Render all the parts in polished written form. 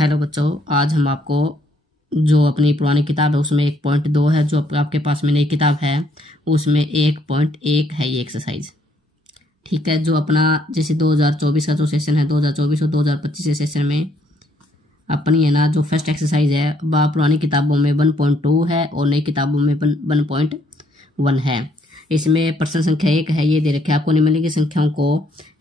Hello बच्चों, आज हम आपको जो अपनी पुरानी किताब है उसमें 1.2 है, जो आपके पास में नई किताब है उसमें 1.1 है ये एक्सरसाइज। ठीक है, जो अपना जैसे 2024 का जो सेशन है 2024 और 2025 के सेशन में अपनी है ना जो फर्स्ट एक्सरसाइज है वह पुरानी किताबों में 1.2 है और नई किताबों में 1.1 है। इसमें प्रश्न संख्या 1 है, ये दे रखे आपको निम्नलिखित संख्याओं को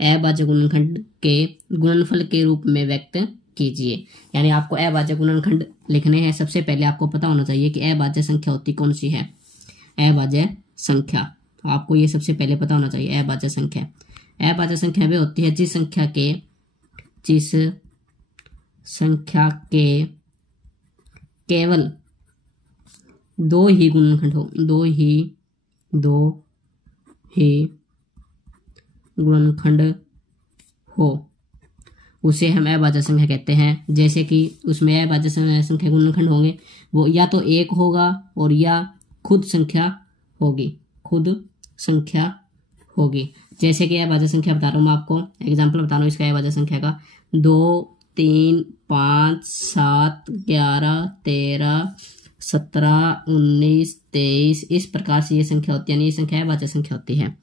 अभाज्य गुणनखंड के गुणनफल के रूप में व्यक्त कीजिए। यानी आपको अभाज्य गुणनखंड लिखने हैं। सबसे पहले आपको पता होना चाहिए कि अभाज्य संख्या होती कौन सी है। अभाज्य संख्या आपको ये सबसे पहले पता होना चाहिए। अभाज्य संख्या वे होती है जिस संख्या के केवल दो ही गुणनखंड हो उसे हम अभाज्य संख्या कहते हैं। जैसे कि उसमें अभाज्य संख्या गुणनखंड होंगे वो या तो एक होगा और या खुद संख्या होगी। जैसे कि अभाज्य संख्या बता रहा हूँ मैं आपको, एग्जाम्पल बता रहा हूँ इसका अभाज्य संख्या का। 2, 3, 5, 7, 11, 13, 17, 19, 23 इस प्रकार से ये संख्या होती है। यानी ये संख्या अभाज्य संख्या होती है।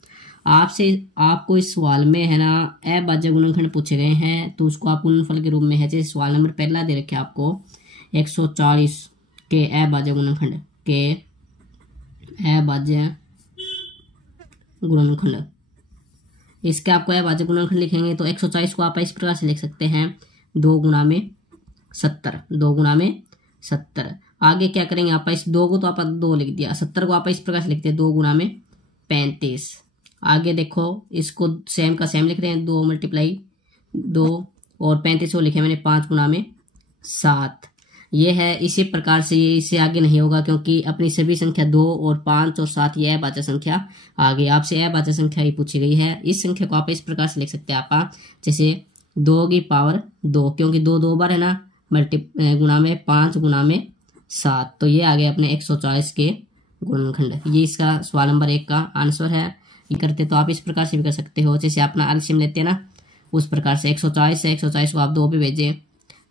आपको इस सवाल में है ना अभाज्य गुणनखंड पूछे गए हैं तो उसको आप गुणनफल के रूप में है। जैसे सवाल नंबर पहला दे रखे आपको 140 के अभाज्य गुणनखंड इसके आपको अभाज्य गुणनखंड लिखेंगे तो 140 को आप इस प्रकार से लिख सकते हैं 2 गुणा में 70। आगे क्या करेंगे आप इस 2 को तो आप 2 लिख दिया, 70 को आप इस प्रकार से लिखते हैं 2 गुणा में 35। आगे देखो इसको सेम का सेम लिख रहे हैं 2 × 2 और 35 को लिखे मैंने 5 गुणा में 7। ये है इसी प्रकार से, ये इससे आगे नहीं होगा क्योंकि अपनी सभी संख्या 2 और 5 और 7 ये अभाज्य संख्या आगे आपसे अभाज्य संख्या ही पूछी गई है। इस संख्या को आप इस प्रकार से लिख सकते हैं आप जैसे 2 की पावर 2, क्योंकि 2 2 बार है ना गुणा में 5 गुणा में 7, तो ये आ गया अपने 140 के गुणनखंड। ये इसका सवाल नंबर 1 का आंसर है। ये करते तो आप इस प्रकार से भी कर सकते हो, जैसे अपना एलसीएम लेते हैं ना उस प्रकार से 140 से 140 को आप 2 पे भेजें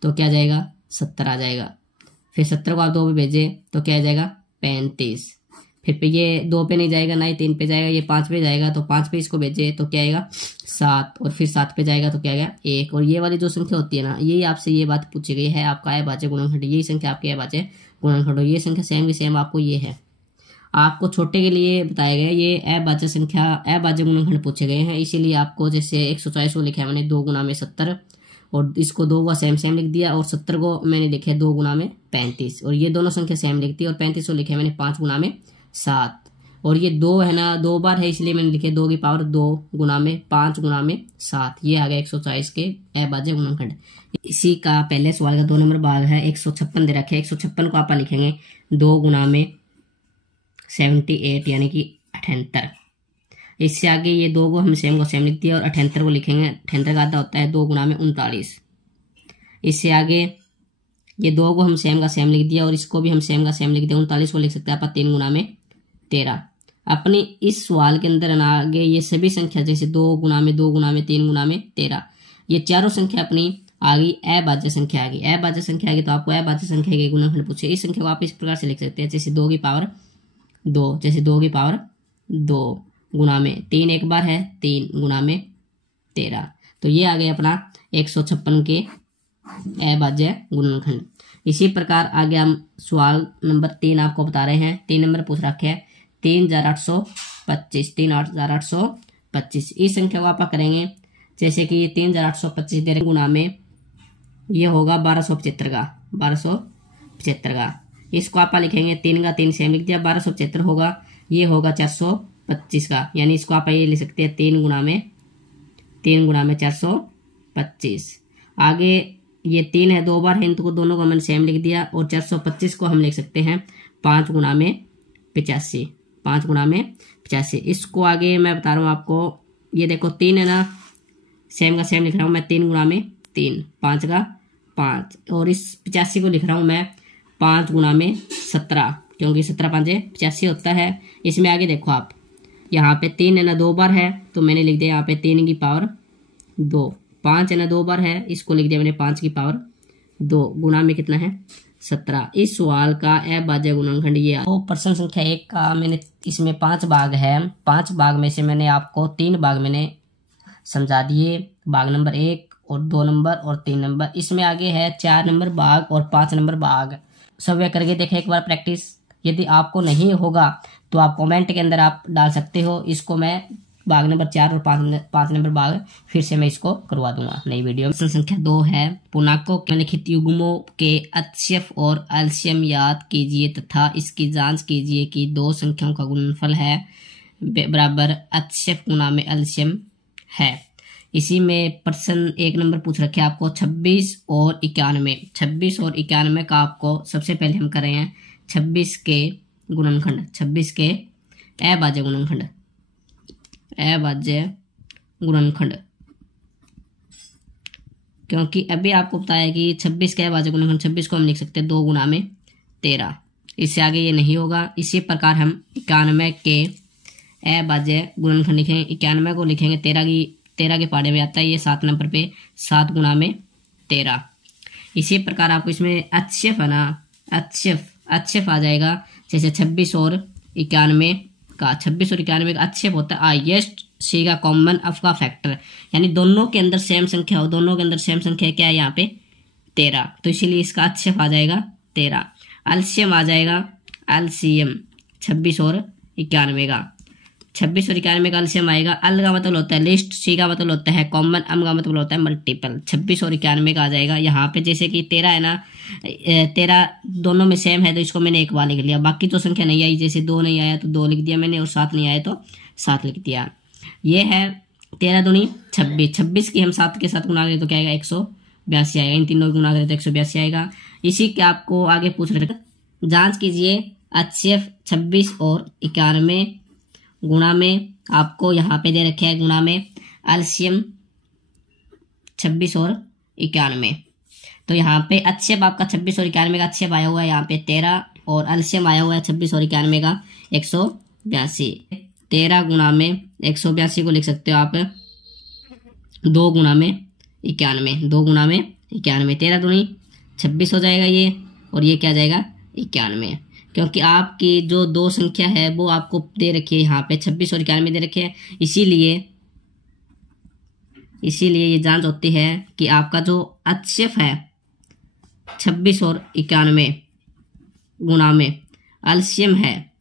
तो क्या जाएगा 70 आ जाएगा। फिर 70 को आप 2 पे भेजें तो क्या आ जाएगा 35। फिर पे ये 2 पे नहीं जाएगा ना ही 3 पे जाएगा, ये 5 पे जाएगा तो 5 पे इसको भेजे तो क्या आएगा 7 और फिर 7 पे जाएगा तो क्या आएगा 1। और ये वाली जो संख्या होती है ना यही आपसे ये बात पूछी गई है आपका अभाज्य गुणनखंड। यही संख्या आपके अभाज्य गुणनखंड। ये संख्या सेम की सेम आपको ये है। आपको छोटे के लिए बताया गया ये अभाज्य गुणनखंड पूछे गए हैं, इसीलिए आपको जैसे 140 को लिखा है मैंने 2 गुणा में 70 और इसको 2 का सेम लिख दिया और 70 को मैंने लिखे 2 गुणा में 35 और ये दोनों संख्या सेम लिख दी और 35 को लिखे है मैंने 5 गुणा में 7 और ये 2 है ना 2 बार है इसलिए मैंने लिखे 2 की पावर 2 गुणा में 5 गुणा में 7। ये आ गया 140 के अभाज्य गुणनखंड। इसी का पहले सवाल का 2 नंबर भाग है 156 दे रखे। 156 को आप लिखेंगे 2 गुणा में 78 यानी कि 78। इससे आगे ये 2 को हम सेम को सेम लिख दिया और 78 को लिखेंगे। 78 का आधा होता है 2 गुणा में 39। इससे आगे ये 2 को हम सेम का सेम लिख दिया और इसको भी हम सेम का सेम लिख दिया। 39 को लिख सकते हैं आप 3 गुणा में 13। अपनी इस सवाल के अंदर ना आगे ये सभी संख्या जैसे 2 गुणा में 2 गुणा में 3 गुणा में 13 ये चारों संख्या अपनी आ गई अभाज्य संख्या आ गई। अभाज्य संख्या आ गई तो आपको अभाज्य संख्या के गुणनखंड पूछे। इस संख्या को आप इस प्रकार से लिख सकते हैं जैसे 2 की पावर 2, जैसे 2 की पावर 2 गुणा में 3 एक बार है 3 गुणा में 13। तो ये आ गया अपना 156 के अभाज्य गुणनखंड। इसी प्रकार आगे हम सवाल नंबर 3 आपको बता रहे हैं। 3 नंबर पूछ रखे है 3825। इस संख्या को आप करेंगे जैसे कि 3825 दे रहे गुणा में ये होगा 1275 का। इसको आप लिखेंगे 3 का 3 सेम लिख दिया 1275 होगा, ये होगा 425 का। यानी इसको आप ये लिख सकते हैं 3 गुणा में 425। आगे ये 3 है 2 बार है इनको दोनों को मैंने सेम लिख दिया और 425 को हम लिख सकते हैं 5 गुणा में 85। इसको आगे मैं बता रहा हूँ आपको, ये देखो 3 है ना सेम का सेम लिख रहा हूँ मैं 3 गुणा में 3 5 का 5 और इस 85 को लिख रहा हूँ मैं 5 गुणा में 17 क्योंकि 17 5 85 होता है। इसमें आगे देखो आप यहाँ पे 3 है ना 2 बार है तो मैंने लिख दिया यहाँ पे 3 की पावर 2। 5 है ना 2 बार है इसको लिख दिया मैंने 5 की पावर 2 गुणा में कितना है 17। इस सवाल का अभाज्य गुणनखंड ये। तो प्रश्न संख्या 1 का मैंने इसमें 5 भाग है, 5 भाग में से मैंने आपको 3 भाग मैंने समझा दिए, भाग नंबर 1 और 2 नंबर और 3 नंबर। इसमें आगे है 4 नंबर भाग और 5 नंबर भाग। सब वे करके देखें एक बार प्रैक्टिस। यदि आपको नहीं होगा तो आप कमेंट के अंदर आप डाल सकते हो। इसको मैं भाग नंबर 4 और 5 नंबर भाग फिर से मैं इसको करवा दूंगा नई वीडियो। प्रश्न संख्या 2 है, पूर्णांकों के निम्नलिखित युग्मों के HCF और LCM याद कीजिए तथा इसकी जांच कीजिए कि दो संख्याओं का गुणनफल है बराबर HCF गुणा में LCM है। इसी में प्रश्न 1 नंबर पूछ रखे आपको 26 और 91। 26 और 91 का आपको सबसे पहले हम कर रहे हैं 26 के गुणनखंड, 26 के अभाज्य गुणनखंड, अभाज्य गुणनखंड। क्योंकि अभी आपको बताया कि 26 के अभाज्य गुणनखंड 26 को हम लिख सकते हैं 2 गुणा में 13। इससे आगे ये नहीं होगा। इसी प्रकार हम 91 के अभाज्य गुणनखंड लिखेंगे। 91 को लिखेंगे 13 के पहाड़े में आता है ये 7 नंबर पे 7 गुणा में 13। इसी प्रकार आपको इसमें HCF है ना, HCF आ जाएगा। जैसे 26 और 91 का 26 और 91 का HCF होता है हाईएस्ट सी का कॉमन ऑफ का फैक्टर, यानी दोनों के अंदर सेम संख्या हो। दोनों के अंदर सेम संख्या क्या है यहाँ पे 13, तो इसीलिए इसका HCF आ जाएगा 13। LCM आ जाएगा LCM 26 और 91 का, 26 और 91 का LCM आएगा। L का मतलब होता है लिस्ट, C का मतलब होता है कॉमन, M का मतलब होता है मल्टीपल। 26 और 91 का आ जाएगा यहाँ पे। जैसे कि 13 है ना, 13 दोनों में सेम है तो इसको मैंने एक बार लिख लिया। बाकी तो संख्या नहीं आई, जैसे 2 नहीं आया तो 2 लिख दिया मैंने और 7 नहीं आया तो 7 लिख दिया। ये है 13 दूनी 26। 26 की हम 7 के साथ गुणा करें तो क्या आएगा 182 आएगा। इन तीनों गुणा करें तो 182 आएगा। इसी के आपको आगे पूछ रहे थे, जांच कीजिए HCF 26 और 91 गुणा में, आपको यहाँ पे दे रखे हैं गुणा में LCM 26 और 91। तो यहाँ पे HCF आपका 26 और 91 का HCF आया हुआ है यहाँ पे 13 और LCM आया हुआ है 26 और 91 का 182। 13 गुणा में 182 को लिख सकते हो आप 2 गुणा में 91, 2 गुणा में 91। 13 दूनी 26 हो जाएगा ये, और ये क्या जाएगा 91। क्योंकि आपकी जो दो संख्या है वो आपको दे रखी है यहाँ पे 26 और 91 दे रखे हैं, इसीलिए ये जांच होती है कि आपका जो HCF है 26 और 91 गुणा में LCM है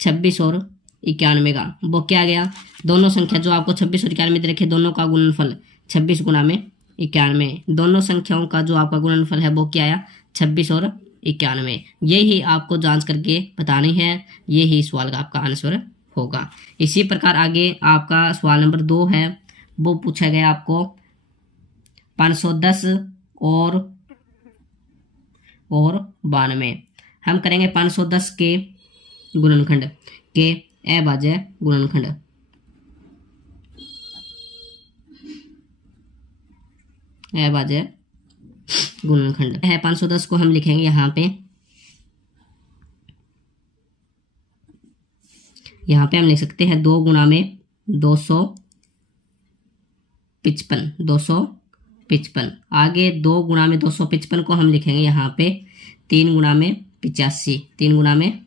26 और 91 का, वो क्या गया, दोनों संख्या जो आपको 26 और 91 दे रखे दोनों का गुणनफल 26 गुणा में 91। दोनों संख्याओं का जो आपका गुणनफल है वो क्या आया 26 और 91। यही आपको जांच करके बतानी है, यही सवाल का आपका आंसर होगा। इसी प्रकार आगे आपका सवाल नंबर 2 है, वो पूछा गया आपको 510 और 92। हम करेंगे 510 के गुणनखंड के अभाज्य गुणनखंड। अभाज्य गुणनखंड है 510 को हम लिखेंगे यहाँ पे हम लिख सकते हैं 2 गुणा में 255। आगे 2 गुणा में 255 को हम लिखेंगे यहाँ पे 3 गुणा में 85, 3 गुणा में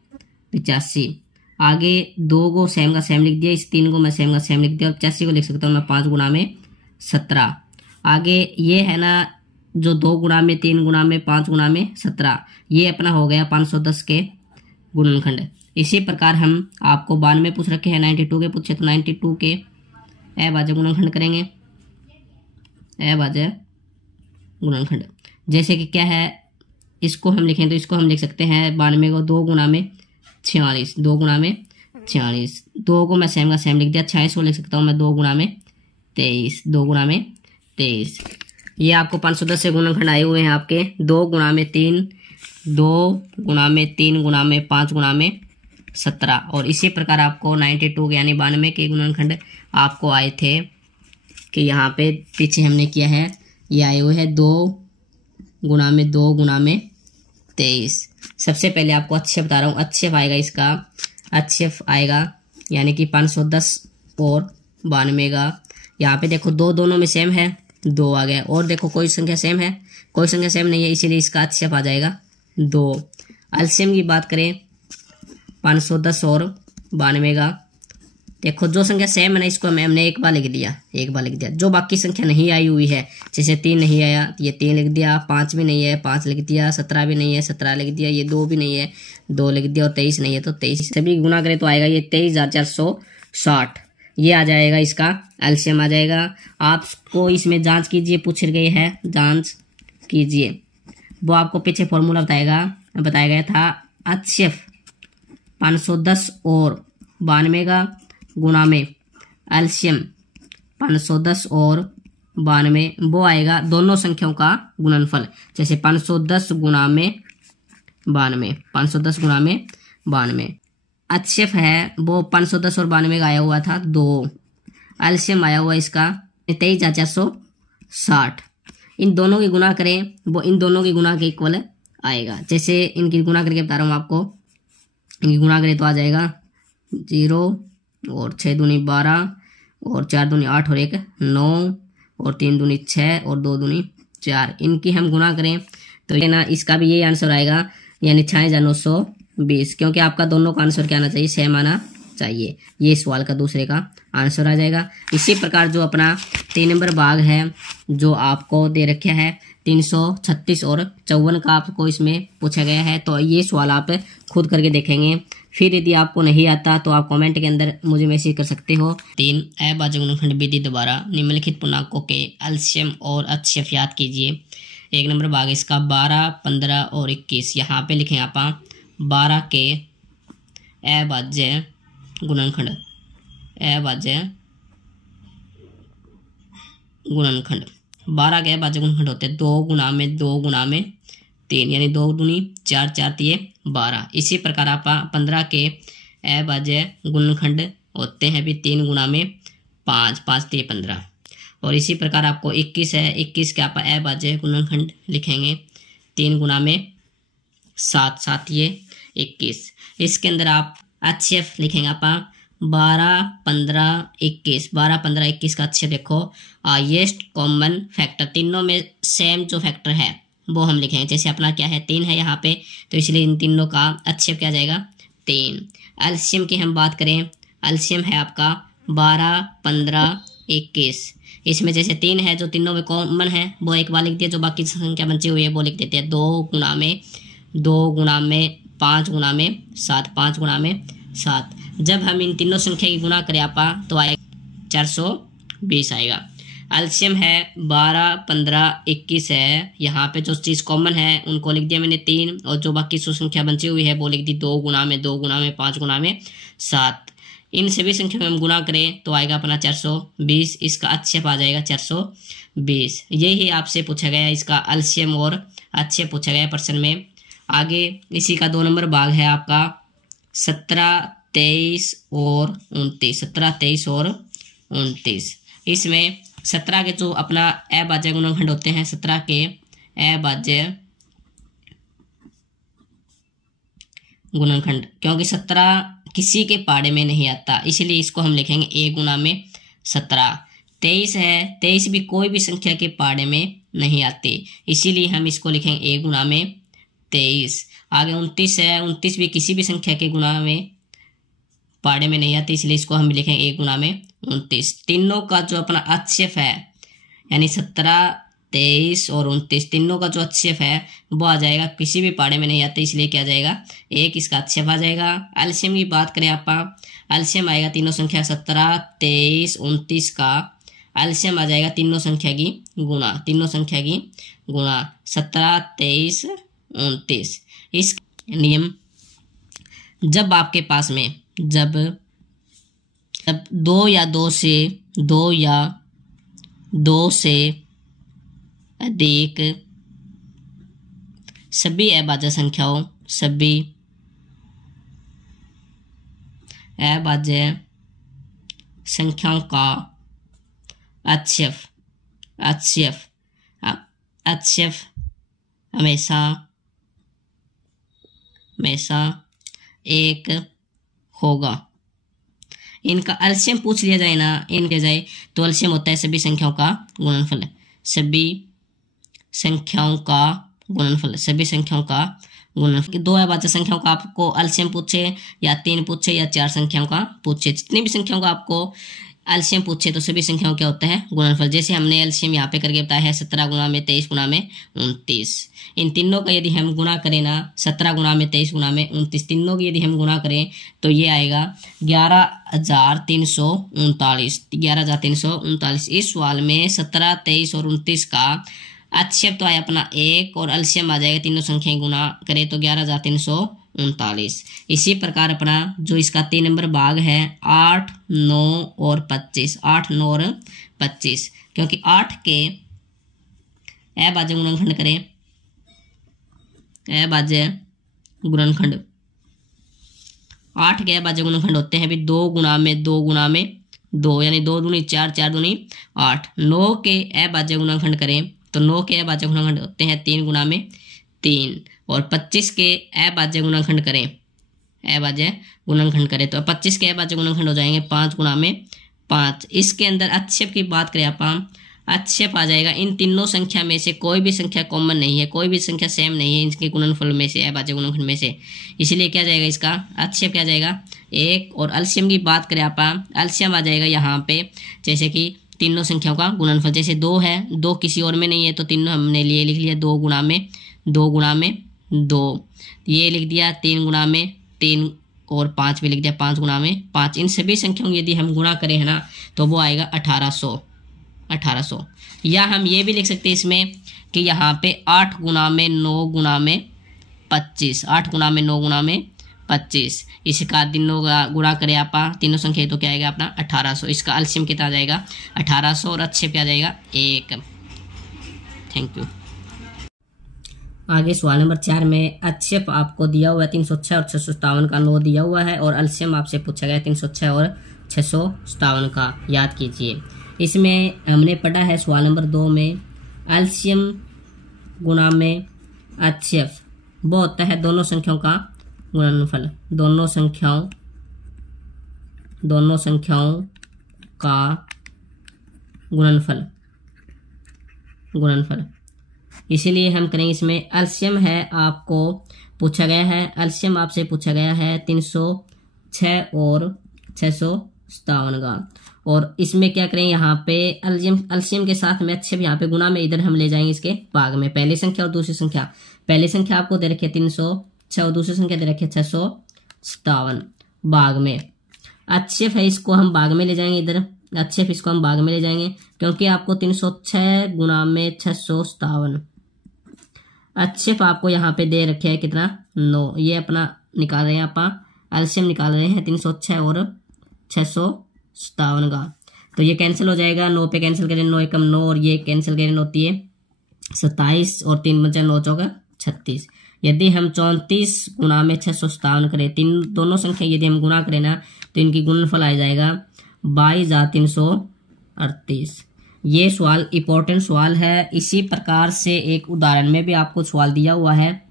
85। आगे 2 को सेम का सेम लिख दिया, इस 3 को मैं सेम का सेम लिख दिया, और 85 को लिख सकता हूँ मैं 5 गुणा में 17। आगे ये है ना जो 2 गुणा में 3 गुणा में 5 गुणा में 17, ये अपना हो गया 510 के गुणनखंड। इसी प्रकार हम आपको 92 पूछ रखे हैं, 92 के पूछे तो 92 के अभाज्य गुणनखंड करेंगे। अभाज्य गुणनखंड जैसे कि क्या है, इसको हम लिखें तो इसको हम लिख सकते हैं 92 को 2 गुणा में 46, 2 गुणा में 46। 2 को मैं सेम का सेम लिख दिया, 46 को लिख सकता हूँ मैं 2 गुणा में 23, 2 गुणा में 23। ये आपको 510 से गुणनखंड आए हुए हैं आपके 2 गुणा में 3, 2 गुणा में 3 गुणा में 5 गुणा में 17। और इसी प्रकार आपको 92 यानी 92 के गुणनखंड आपको आए थे कि यहाँ पे पीछे हमने किया है, ये आए हुए हैं 2 गुणा में 2 गुणा में 23। सबसे पहले आपको HCF बता रहा हूँ, HCF आएगा, इसका HCF आएगा यानी कि 510 और 92 का। यहाँ पे देखो 2 दोनों में सेम है, 2 आ गया, और देखो कोई संख्या सेम है कोई संख्या सेम नहीं है, इसीलिए इसका HCF आ जाएगा 2। एलसीएम की बात करें 510 और 92 का, देखो जो संख्या सेम है ना इसको हमने एक बार लिख दिया। जो बाकी संख्या नहीं आई हुई है, जैसे 3 नहीं आया ये 3 लिख दिया, 5 भी नहीं है 5 लिख दिया, 17 भी नहीं है 17 लिख दिया, ये 2 भी नहीं है 2 लिख दिया, और 23 नहीं है तो 23। सभी गुना करें तो आएगा ये 23,460, ये आ जाएगा, इसका एलसीएम आ जाएगा। आपको इसमें जांच कीजिए, पूछ गए हैं जांच कीजिए, वो आपको पीछे फॉर्मूला बताया गया था। HCF 510 और 92 का गुणा में एलसीएम 510 और 92, वो आएगा दोनों संख्याओं का गुणनफल। जैसे 510 गुणा में 92, 510 गुणा में 92। HCF है वो 510 और 92 का आया हुआ था 2, एलसीएम आया हुआ इसका 23,460। इन दोनों की गुना करें, वो इन दोनों की गुना के इक्वल आएगा। जैसे इनकी गुना करके बता रहा हूँ आपको, इनकी गुना करें तो आ जाएगा 0 और 6 दूनी 12 और 4 दूनी 8 और 1 9 और 3 दूनी 6 और 2 दूनी 4। इनकी हम गुना करें तो ये ना, इसका भी यही आंसर आएगा, यानी 6,920, क्योंकि आपका दोनों का आंसर क्या आना चाहिए, सेम आना चाहिए। ये सवाल का दूसरे का आंसर आ जाएगा। इसी प्रकार जो अपना 3 नंबर भाग है जो आपको दे रखा है 336 और 54 का आपको इसमें पूछा गया है, तो ये सवाल आप खुद करके देखेंगे। फिर यदि आपको नहीं आता तो आप कमेंट के अंदर मुझे मैसेज कर सकते हो। 3 अभाज्य गुणनखंड विधि द्वारा निम्नलिखित पूर्णांकों के एलसीएम और HCF याद कीजिए। 1 नंबर भाग इसका 12, 15 और 21। यहाँ पे लिखें आप 12 के अभाज्य गुणनखंड, अभाज्य गुणनखंड 12 के अभाज्य गुणनखंड होते हैं 2 गुणा में 2 गुणा में 3, यानी 2 दूनी 4 4 तिये 12। इसी प्रकार आप 15 के अभाज्य गुणनखंड होते हैं भी 3 गुणा में 5 5 तिये 15। और इसी प्रकार आपको 21 है, 21 के आप अभाज्य गुणनखंड लिखेंगे 3 गुणा में 7 7 तिये 21। इसके अंदर आप HCF लिखेंगे आप 12 15 21, 12 15 21 का HCF देखो हाईएस्ट कॉमन फैक्टर, तीनों में सेम जो फैक्टर है वो हम लिखेंगे। जैसे अपना क्या है 3 है यहाँ पे, तो इसलिए इन तीनों का HCF क्या जाएगा 3। एलसीएम की हम बात करें, एलसीएम है आपका 12 15 21। इसमें जैसे 3 है जो तीनों में कॉमन है वो एक बार लिख दिया, जो बाकी संख्या बची हुई है वो लिख देते हैं 2 गुणा में 2 गुणा में 5 गुणा में 7 5 गुणा में 7। जब हम इन तीनों संख्या की गुना करें आपा तो आएगा 420 आएगा। एलसीएम है 12 15 21 है, यहाँ पे जो चीज़ कॉमन है उनको लिख दिया मैंने 3, और जो बाकी सो संख्या बची हुई है वो लिख दी 2 गुणा में 2 गुणा में 5 गुणा में 7। इन सभी संख्या में हम गुना करें तो आएगा अपना 420, इसका HCF आ जाएगा 420। यही आपसे पूछा गया, इसका एलसीएम और HCF पूछा गया प्रश्न में। आगे इसी का 2 नंबर भाग है आपका 17 23 और 29, 17 23 और 29। इसमें 17 के जो अपना अभाज्य गुणनखंड होते हैं, 17 के अभाज्य गुणनखंड, क्योंकि 17 किसी के पाड़े में नहीं आता इसलिए इसको हम लिखेंगे 1 गुणा में 17। 23 है, 23 भी कोई भी संख्या के पाड़े में नहीं आती इसीलिए हम इसको लिखेंगे 1 गुणा में 23। आगे 29 है, 29 भी किसी भी संख्या के गुणा में पाड़े में नहीं आती इसलिए इसको हम लिखेंगे 1 गुणा में 29। तीनों का जो अपना HCF है यानी 17 23 और 29, तीनों का जो HCF है वो आ जाएगा, किसी भी पाड़े में नहीं आते इसलिए क्या जाएगा 1, इसका HCF आ जाएगा। एलसीएम की बात करें आप, एलसीएम आएगा तीनों संख्या 17 23 29 का एलसीएम आ जाएगा तीनों संख्या की गुणा, तीनों संख्या की गुणा 17 23 29। इस नियम जब आपके पास में जब 2 या 2 से अधिक सभी अभाज्य संख्याओं का HCF हमेशा 1 होगा। इनका एलसीएम पूछ लिया जाए ना, इनके जाए तो एलसीएम होता है सभी संख्याओं का गुणनफल, सभी संख्याओं का गुणनफल, सभी संख्याओं का गुणनफल। 2 अभाज्य संख्याओं का आपको एलसीएम पूछे या 3 पूछे या 4 संख्याओं का पूछे, जितनी भी संख्याओं का आपको एलसीएम पूछे तो सभी संख्याओं क्या होता है गुणनफल। जैसे हमने एलसीएम यहाँ पे करके बताया है 17 गुणा में 23 गुणा में 29। इन तीनों का यदि हम गुणा करें ना, 17 गुणा में 23 गुणा में 29, तीनों की यदि हम गुणा करें तो ये आएगा 11,339। 11,339। इस सवाल में 17, 23 और 29 का आक्षेप तो आया अपना 1 और एलसीएम आ जाएगा, तीनों संख्याएं गुणा करें तो 11,339। इसी प्रकार अपना जो इसका 3 नंबर भाग है 8, 9 और 25। 8, 9 और 25, क्योंकि 8 के अभाज्य गुणनखंड करें, अभाज्य गुणनखंड 8 के अभाज्य गुणनखंड होते हैं भी 2 गुणा में 2 गुणा में 2, यानी 2 दूनी 4, 4 दूनी 8। 9 के अभाज्य गुणनखंड करें तो 9 के अभाज्य गुणनखंड होते हैं 3 गुणा में 3। और 25 के अभाज्य गुणनखंड करें, अभाज्य गुणनखंड करें तो 25 के अभाज्य गुणनखंड हो जाएंगे 5 गुणा में 5। इसके अंदर आक्षेप की बात करें आप, आक्षेप आ जाएगा इन तीनों संख्या में से कोई भी संख्या कॉमन नहीं है, कोई भी संख्या सेम नहीं है इनके गुणनफल में से, अभाज्य गुणनखंड में से। इसलिए क्या जाएगा इसका आक्षेप क्या जाएगा 1। और एलसीएम की बात करें आप, एलसीएम आ जाएगा यहाँ पे जैसे कि तीनों संख्याओं का गुणनफल। जैसे 2 है, 2 किसी और में नहीं है तो तीनों हमने लिए लिख लिया 2 गुणा में 2 गुणा में 2, ये लिख दिया 3 गुणा में 3 और 5 भी लिख दिया 5 गुणा में 5। इन सभी संख्याओं यदि हम गुणा करें है ना तो वो आएगा 1800। या हम ये भी लिख सकते हैं इसमें कि यहाँ पे 8 गुणा में 9 गुणा में 25, 8 गुणा में 9 गुणा में 25। इसका तीनों का गुणा करें आप तीनों संख्या तो क्या आएगा अपना 1800। इसका एलसीएम कितना आ जाएगा 1800 और आक्षेप क्या आ जाएगा 1। Thank you. आगे सवाल नंबर 4 में आक्षेप आपको दिया हुआ है 306 और 657 का 9 दिया हुआ है, और एलसीएम आपसे पूछा गया 306 और 657 का। याद कीजिए इसमें हमने पढ़ा है सवाल नंबर 2 में एलसीएम गुणा में आक्षेप वो होता है दोनों संख्याओं का गुणनफल, दोनों संख्याओं का गुणनफल। इसीलिए हम करेंगे इसमें एलसीएम है आपको पूछा गया है, एलसीएम आपसे पूछा गया है 306 और 657 का। और इसमें क्या करें यहाँ पे एलसीएम के साथ में आक्षेप यहाँ पे गुणा में इधर हम ले जाएंगे इसके भाग में, पहली संख्या और दूसरी संख्या। पहली संख्या आपको दे रखी है 306 और दूसरी संख्या दे रखी है 657। भाग में आक्षेप है इसको हम भाग में ले जाएंगे, इधर आक्षेप इसको हम भाग में ले जाएंगे क्योंकि आपको 306 गुणा में 657 आक्षेप आपको यहाँ पे दे रखे है कितना 9। ये अपना निकाल रहे हैं आप एलसीएम निकाल रहे हैं 306 और 657 का। तो ये कैंसिल हो जाएगा, 9 पे कैंसिल करें 9 एकम 9 और ये कैंसिल करें 9 होती है 27 और 3 बचा 9 चौका 36। यदि हम 34 गुणा में 657 करें, दोनों संख्या यदि हम गुणा करें ना तो इनकी गुणनफल आ जाएगा 22,338। ये सवाल इंपॉर्टेंट सवाल है। इसी प्रकार से एक उदाहरण में भी आपको सवाल दिया हुआ है,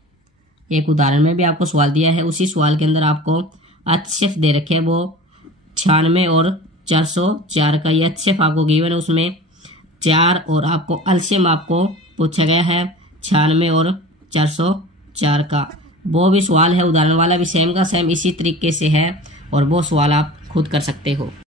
उसी सवाल के अंदर आपको आक्षेप दे रखे है वो 96 और 404 का। ये आक्षेप आपको गिवन है, उसमें 4 और आपको एलसीएम आपको पूछा गया है 96 और 404 का। वो भी सवाल है उदाहरण वाला भी सेम का सेम इसी तरीके से है और वो सवाल आप खुद कर सकते हो।